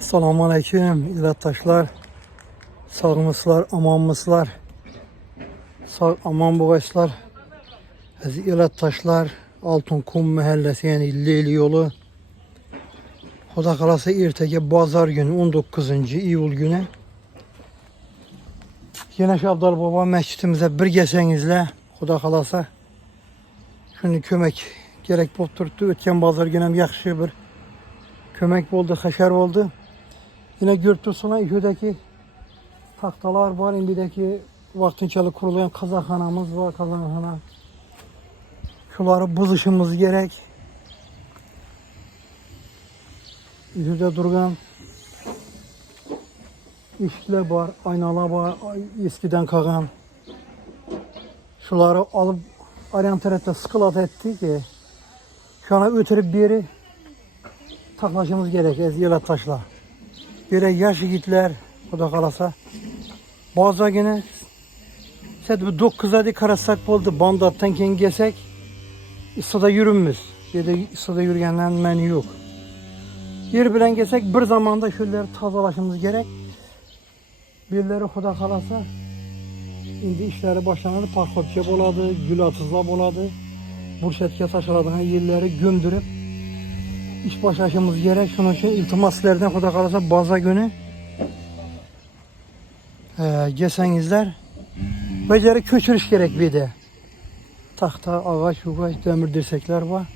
Assalamu aleyküm illəttaşlar, sağmıslar, amanmıslar, sağ aman boğaçlar, əziz illəttaşlar, Altınkum məhəlləsi, yəni Leyli yolu. Xuda qalasa ertəgə bazar günü 19 iyul günü yenə Şabdal Baba məscidimizə bir gəlsənizlə, Xuda qalasa şimdi kömək gerek olub durdu. Ötən bazar günəm yaxşı bir kömək oldu, xəşər oldu. Yine Gürtüsuna İHÜ'deki tahtalar var. İndideki vaktинчаlı kurulayan kazakhanamız var. Kazakhana. Şuları buzuşumuz gerek. İHÜ'de durgan işler var. Aynalar var. Eskiden kalan. Şuları alıp oryantarette sıkılat etti ki şu ana ötürüp bir yeri taklaşımız gerek. Ezgiyeler taşlar. Böyle yaş yiğitler, Xuda qalasa. Bazı günü set bu 9'a karasak oldu. Bandattan keyin gelsek İsa'da yürünmüz. Ya da İsa'da yürüyenlerin məni yok. Yer bilen gelsek bir zamanda şöyle tazalaşımız gerek. Birileri Xuda qalasa. İndi işleri başlandı. Parkopçe boladı, gül atızla boladı. Burşetke taşıladığına yerleri gömdürüp İş başlaşımız gerek. Şunun için iltimaslardan Xuda qalasa baza günü gelsenizler beceri köçürüş gerek bir de. Tahta, ağaç, demir dirsekler var.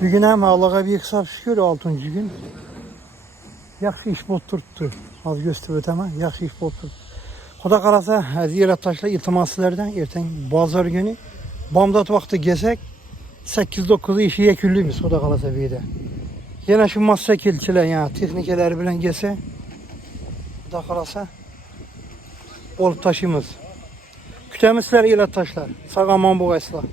Bugün hem Allah'a bir hesap şükür 6. gün. Yaxşı iş bol tuttu. Az gösterip ama yaxşı iş bol tuttu. Xuda qalasa əziz taşla iltimaslardan erten bazar günü Bamdad vaxtı gelsek 8-9'u işi yeküllüyümüz Xuda qalasa bir de. Yine şu masa kilçiler yani texnikeleri bilen gelse Xuda qalasa olup taşıyımız. Kütəmizlər ilə taşlar. Sağ aman boğaçlar.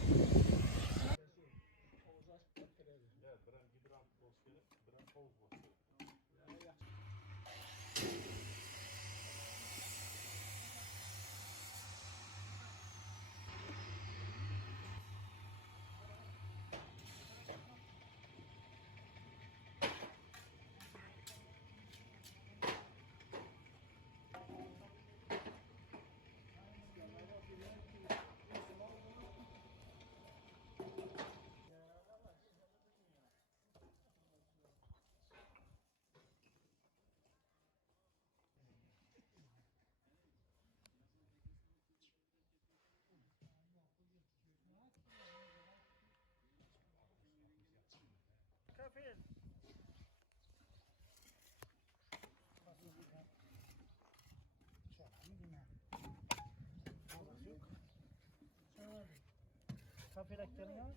Kafeleklerine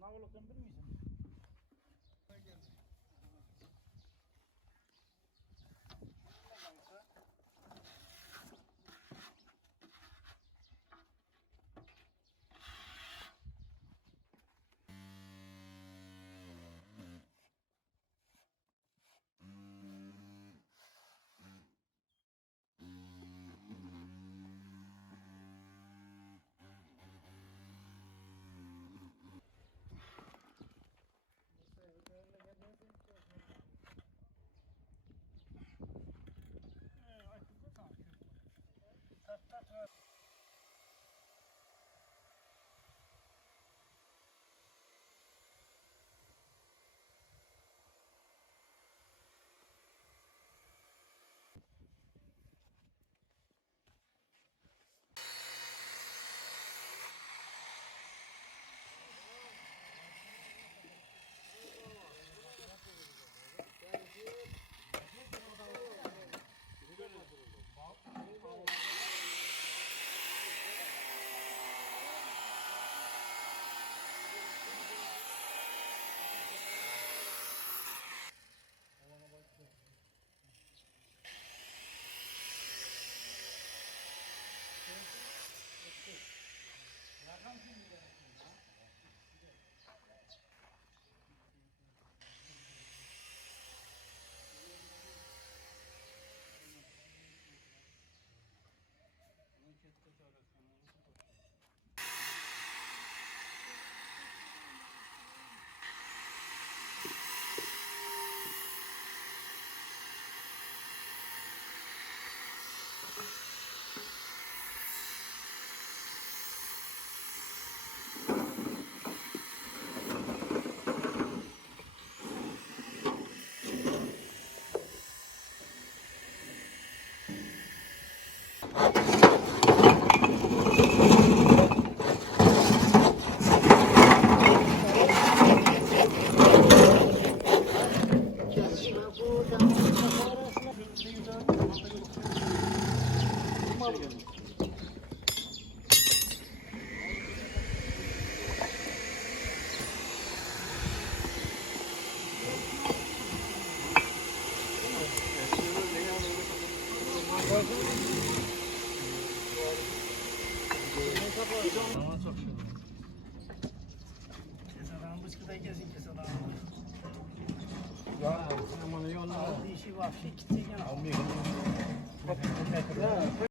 Navluk'tan bir misin? Dişi vahşi gidecek.